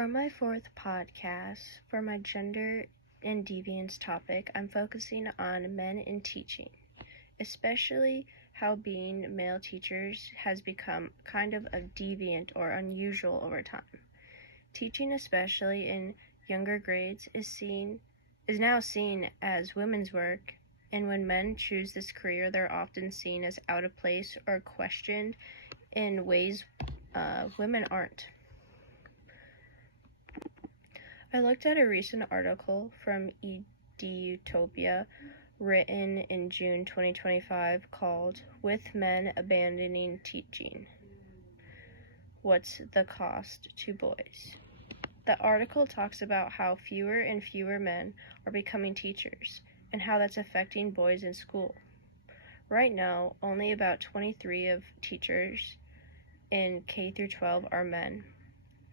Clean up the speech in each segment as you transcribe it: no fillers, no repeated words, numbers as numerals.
For my fourth podcast, for my gender and deviance topic, I'm focusing on men in teaching, especially how being male teachers has become kind of a deviant or unusual over time. Teaching, especially in younger grades, is now seen as women's work, and when men choose this career, they're often seen as out of place or questioned in ways women aren't. I looked at a recent article from Edutopia written in June 2025 called "With Men Abandoning Teaching: What's the Cost to Boys?" The article talks about how fewer and fewer men are becoming teachers and how that's affecting boys in school. Right now, only about 23 of teachers in K through 12 are men,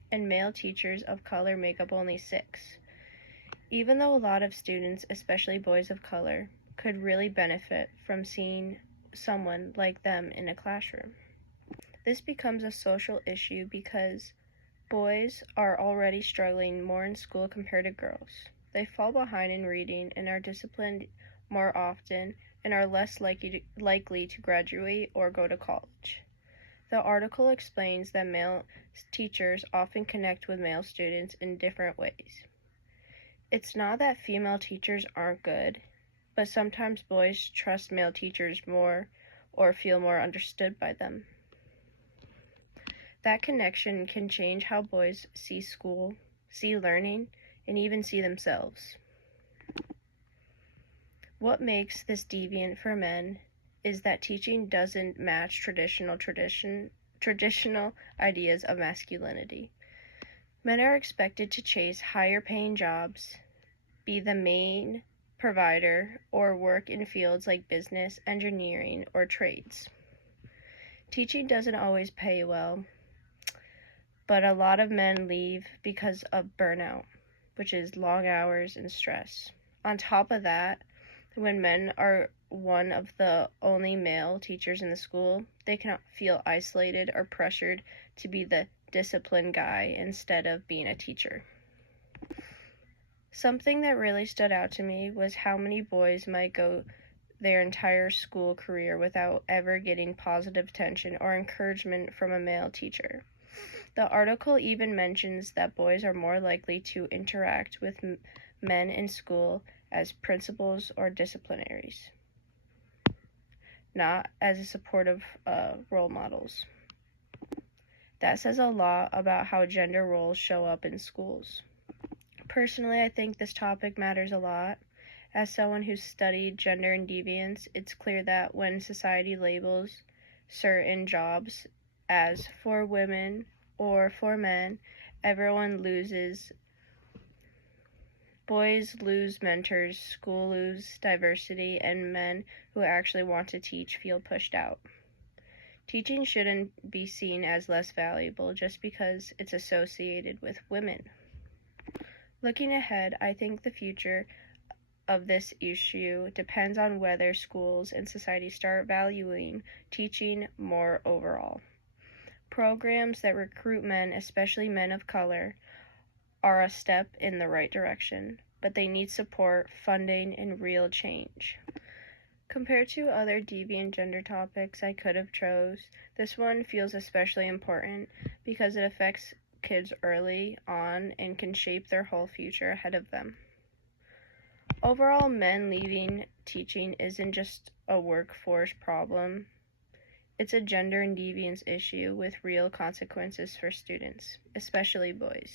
and male teachers of color make up only 6. Even though a lot of students, especially boys of color, could really benefit from seeing someone like them in a classroom. This becomes a social issue because boys are already struggling more in school compared to girls. They fall behind in reading and are disciplined more often and are less likely to graduate or go to college. The article explains that male teachers often connect with male students in different ways. It's not that female teachers aren't good, but sometimes boys trust male teachers more or feel more understood by them. That connection can change how boys see school, see learning, and even see themselves. What makes this deviant for men is that teaching doesn't match traditional ideas of masculinity. Men are expected to chase higher paying jobs, be the main provider, or work in fields like business, engineering, or trades. Teaching doesn't always pay well, but a lot of men leave because of burnout, which is long hours and stress. On top of that, when men are one of the only male teachers in the school, they can feel isolated or pressured to be the disciplined guy instead of being a teacher. Something that really stood out to me was how many boys might go their entire school career without ever getting positive attention or encouragement from a male teacher. The article even mentions that boys are more likely to interact with men in school as principals or disciplinaries, not as supportive role models. That says a lot about how gender roles show up in schools. Personally, I think this topic matters a lot. As someone who's studied gender and deviance, it's clear that when society labels certain jobs as for women or for men, everyone loses. Boys lose mentors, school lose diversity, and men who actually want to teach feel pushed out. Teaching shouldn't be seen as less valuable just because it's associated with women. Looking ahead, I think the future of this issue depends on whether schools and society start valuing teaching more overall. Programs that recruit men, especially men of color, are a step in the right direction, but they need support, funding, and real change. Compared to other deviant gender topics I could have chose, this one feels especially important because it affects kids early on and can shape their whole future ahead of them. Overall, men leaving teaching isn't just a workforce problem. It's a gender and deviance issue with real consequences for students, especially boys.